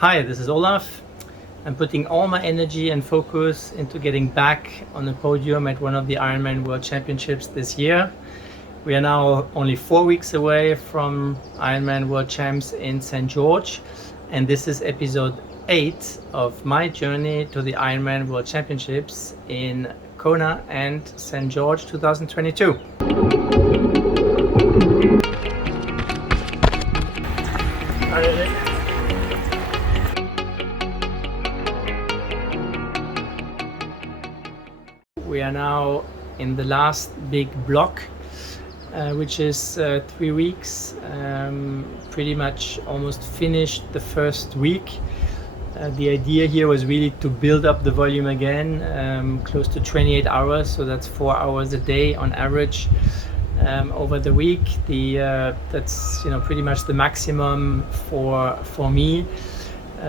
Hi, this is Olaf. I'm putting all my energy and focus into getting back on the podium at one of the Ironman World Championships this year. We are now only 4 weeks away from Ironman World Champs in St. George, and this is episode 8 of my journey to the Ironman World Championships in Kona and St. George 2022. We are now in the last big block, which is 3 weeks. Pretty much almost finished the first week. The idea here was really to build up the volume again, close to 28 hours, so that's 4 hours a day on average over the week. That's pretty much the maximum for me.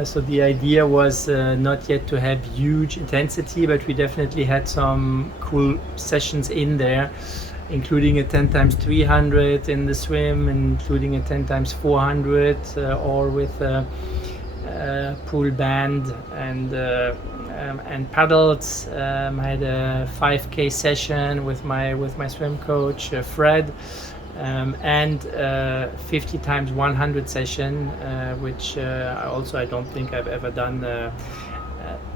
So the idea was not yet to have huge intensity, but we definitely had some cool sessions in there, including a 10 times 300 in the swim, including a 10 times 400, all with a pool band and paddles. I had a 5K session with my swim coach Fred. And 50 times 100 session, which I don't think I've ever done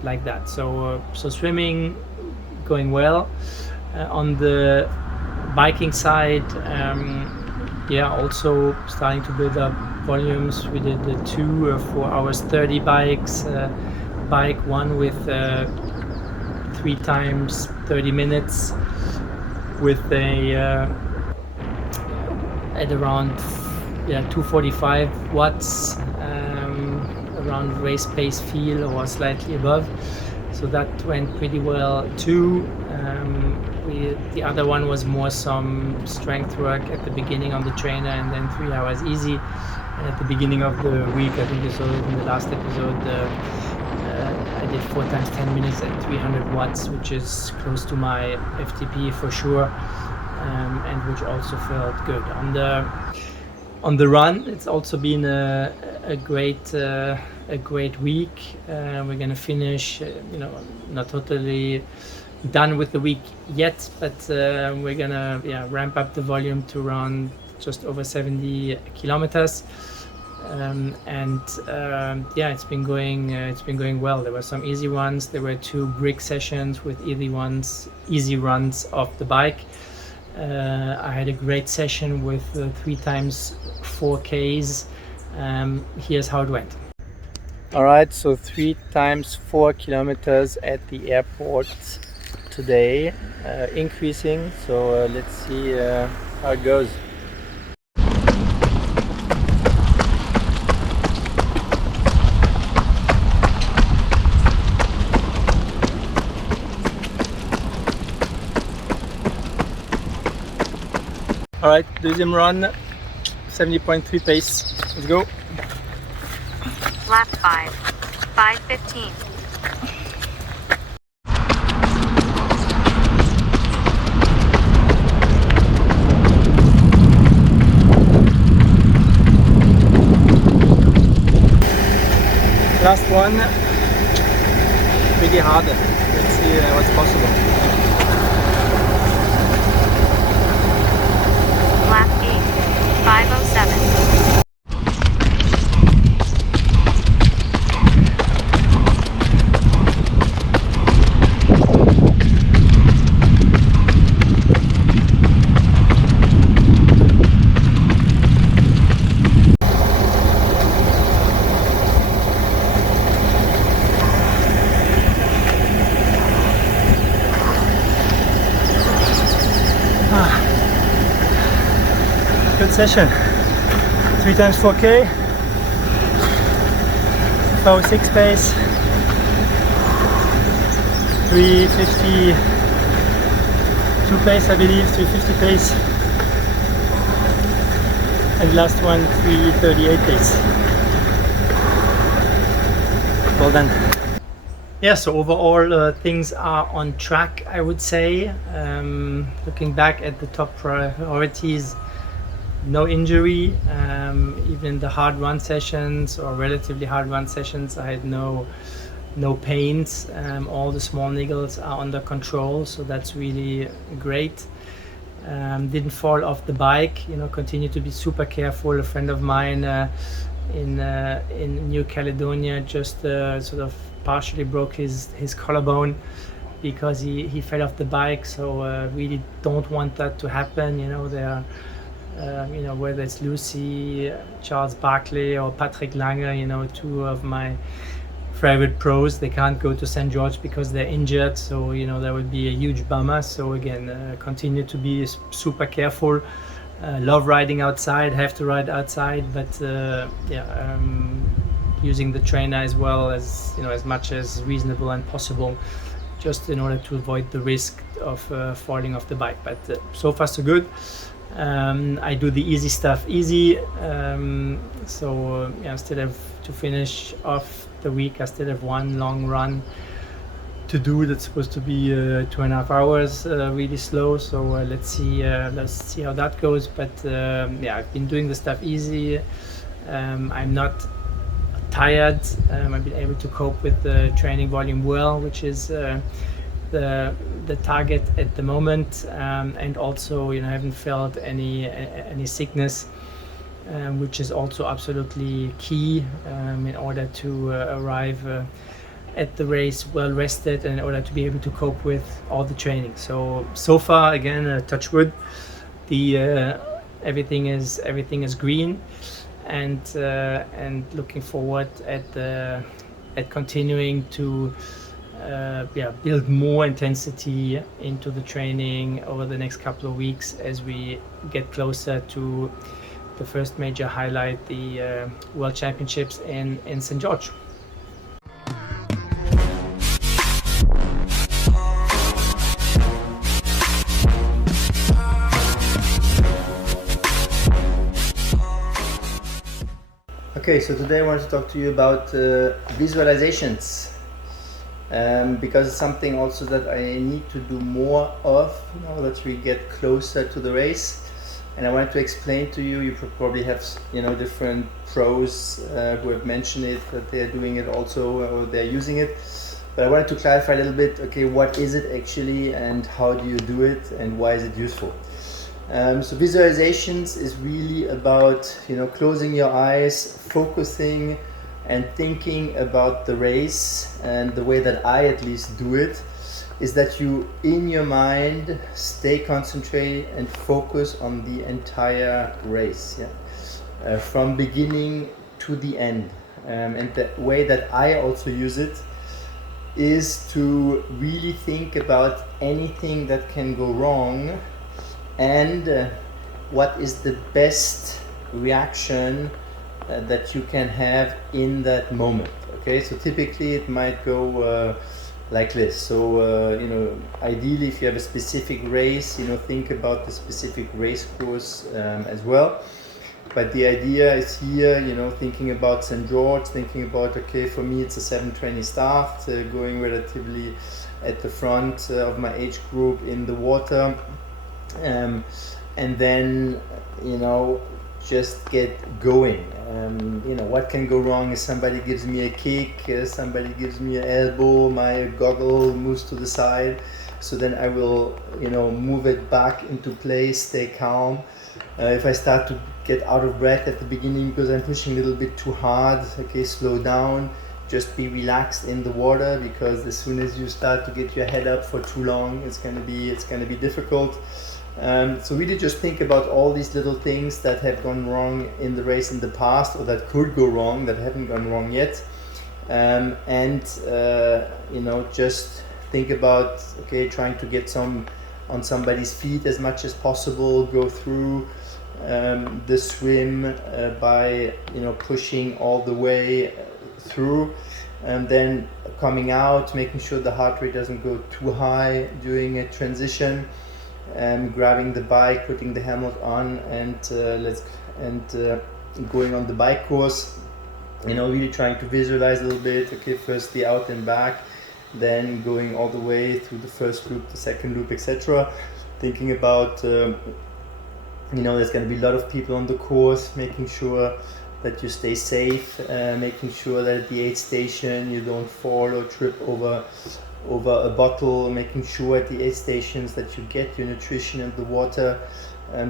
like that. So swimming going well. On the biking side, also starting to build up volumes. We did the 2 4 hours 30 bikes, bike one with 3 times 30 minutes with a at around 245 watts, around race pace feel or slightly above, so that went pretty well too. The other one was more some strength work at the beginning on the trainer, and then 3 hours easy. And at the beginning of the week, I think you saw it in the last episode, I did 4 times 10 minutes at 300 watts, which is close to my FTP for sure. And which also felt good. On the run, it's also been a great week. We're gonna finish, not totally done with the week yet, but we're gonna ramp up the volume to around just over 70 kilometers. It's been going well. There were some easy ones. There were 2 brick sessions with easy runs off the bike. I had a great session with 3 times 4Ks. Here's how it went. All right, so 3 times 4 kilometers at the airport today, increasing. So let's see how it goes. All right, deuxième run, 70.3 pace. Let's go. Lap 5, 5:15. Last one, pretty hard. Let's see what's possible. Lap 8, 5:07. Good session. 3 times 4K, 406 pace, 352 pace, I believe, 350 pace, and last one 338 pace. Well done. Yeah, so overall things are on track, I would say. Looking back at the top priorities, no injury. Even the hard run sessions or relatively hard run sessions, I had no pains. All the small niggles are under control, so that's really great. Didn't fall off the bike, continue to be super careful. A friend of mine in New Caledonia just sort of partially broke his collarbone because he fell off the bike, so really don't want that to happen. There are whether it's Lucy, Charles Barkley or Patrick Lange, two of my favorite pros, they can't go to St. George because they're injured, so that would be a huge bummer. So again, continue to be super careful. Love riding outside, have to ride outside, but using the trainer as well as as much as reasonable and possible, just in order to avoid the risk of falling off the bike. But so far so good. I do the easy stuff easy, so I still have to finish off the week. I still have one long run to do that's supposed to be 2.5 hours, really slow. So let's see how that goes. But I've been doing the stuff easy. I'm not tired. I've been able to cope with the training volume well, which is the target at the moment, and also haven't felt any sickness, which is also absolutely key in order to arrive at the race well rested and in order to be able to cope with all the training. So far, again, touch wood, the everything is green, and looking forward at continuing to build more intensity into the training over the next couple of weeks as we get closer to the first major highlight, the World Championships in St. George. Okay, so today I want to talk to you about visualizations. Because it's something also that I need to do more of now that we get closer to the race. And I wanted to explain to you, you probably have different pros who have mentioned it, that they're doing it also, or they're using it. But I wanted to clarify a little bit, okay, what is it actually and how do you do it and why is it useful? So visualizations is really about closing your eyes, focusing and thinking about the race. And the way that I at least do it is that you in your mind stay concentrated and focus on the entire race, from beginning to the end. And the way that I also use it is to really think about anything that can go wrong and what is the best reaction that you can have in that moment. Okay, so typically it might go like this. So ideally, if you have a specific race, think about the specific race course as well. But the idea is here, thinking about St. George, thinking about, okay, for me it's a 7:20 start, going relatively at the front of my age group in the water, and then just get going. What can go wrong is somebody gives me a kick, somebody gives me an elbow, my goggle moves to the side, so then I will move it back into place, stay calm. If I start to get out of breath at the beginning because I'm pushing a little bit too hard, okay, slow down, just be relaxed in the water, because as soon as you start to get your head up for too long, it's gonna be difficult. So really just think about all these little things that have gone wrong in the race in the past, or that could go wrong, that haven't gone wrong yet, and just think about, okay, trying to get on somebody's feet as much as possible, go through the swim by pushing all the way through, and then coming out, making sure the heart rate doesn't go too high during a transition, grabbing the bike, putting the helmet on, and going on the bike course. Really trying to visualize a little bit. Okay, first the out and back, then going all the way through the first loop, the second loop, etc. Thinking about There's going to be a lot of people on the course, making sure that you stay safe, making sure that at the aid station you don't fall or trip over a bottle, making sure at the aid stations that you get your nutrition and the water.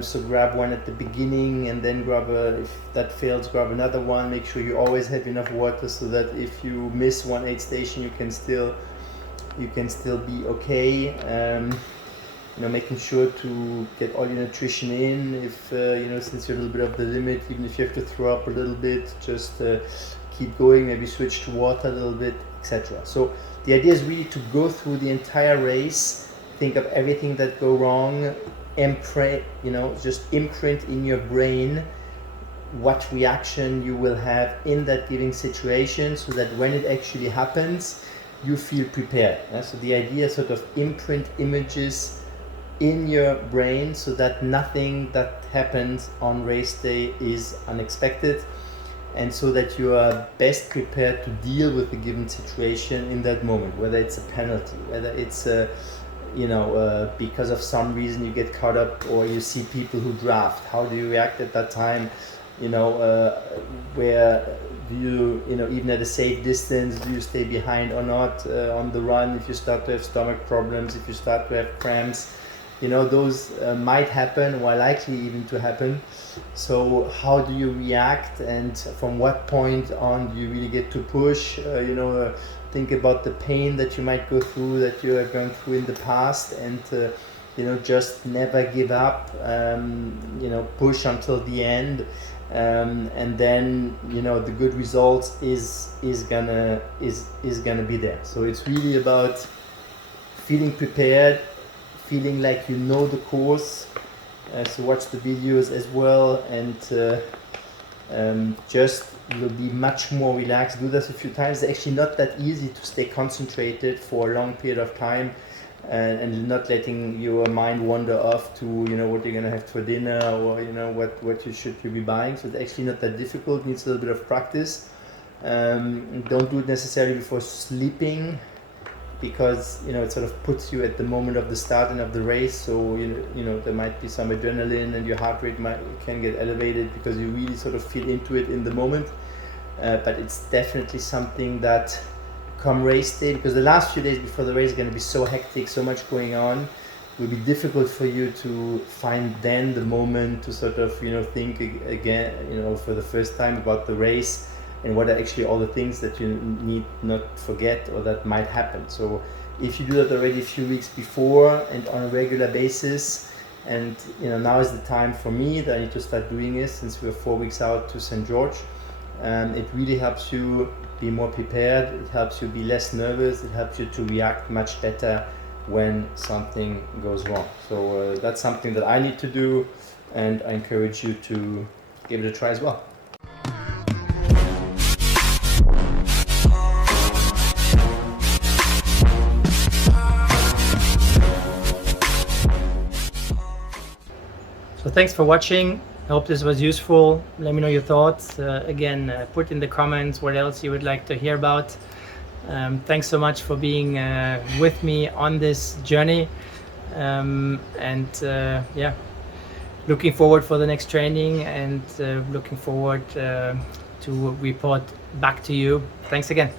So grab one at the beginning, and then if that fails, grab another one. Make sure you always have enough water so that if you miss one aid station, you can still be okay. Making sure to get all your nutrition in. If since you're a little bit of the limit, even if you have to throw up a little bit, just keep going. Maybe switch to water a little bit, etc. So the idea is really to go through the entire race, think of everything that go wrong, just imprint in your brain what reaction you will have in that given situation, so that when it actually happens, you feel prepared. So the idea is sort of imprint images in your brain so that nothing that happens on race day is unexpected, and so that you are best prepared to deal with the given situation in that moment, whether it's a penalty, whether it's because of some reason you get caught up, or you see people who draft. How do you react at that time? Where do you, even at a safe distance, do you stay behind or not on the run? If you start to have stomach problems, if you start to have cramps, those might happen, or are likely even to happen. So how do you react, and from what point on do you really get to push? Think about the pain that you might go through, that you have gone through in the past, and just never give up. Push until the end, and then the good results is gonna be there. So it's really about feeling prepared, feeling like you know the course. So watch the videos as well, and just you'll be much more relaxed. Do this a few times. It's actually not that easy to stay concentrated for a long period of time, and not letting your mind wander off to what you're gonna have for dinner, or what you should be buying. So it's actually not that difficult. It needs a little bit of practice. Don't do it necessarily before sleeping, because it sort of puts you at the moment of the start and of the race. So there might be some adrenaline, and your heart rate can get elevated because you really sort of feel into it in the moment. But it's definitely something that come race day, because the last few days before the race are going to be so hectic, so much going on, it will be difficult for you to find then the moment to sort of think again for the first time about the race, and what are actually all the things that you need not forget or that might happen. So if you do that already a few weeks before and on a regular basis, and now is the time for me that I need to start doing this, since we're 4 weeks out to St. George. It really helps you be more prepared, it helps you be less nervous, it helps you to react much better when something goes wrong. So that's something that I need to do, and I encourage you to give it a try as well. So thanks for watching. I hope this was useful. Let me know your thoughts. Again, put in the comments what else you would like to hear about. Thanks so much for being with me on this journey. Looking forward for the next training, and looking forward to report back to you. Thanks again.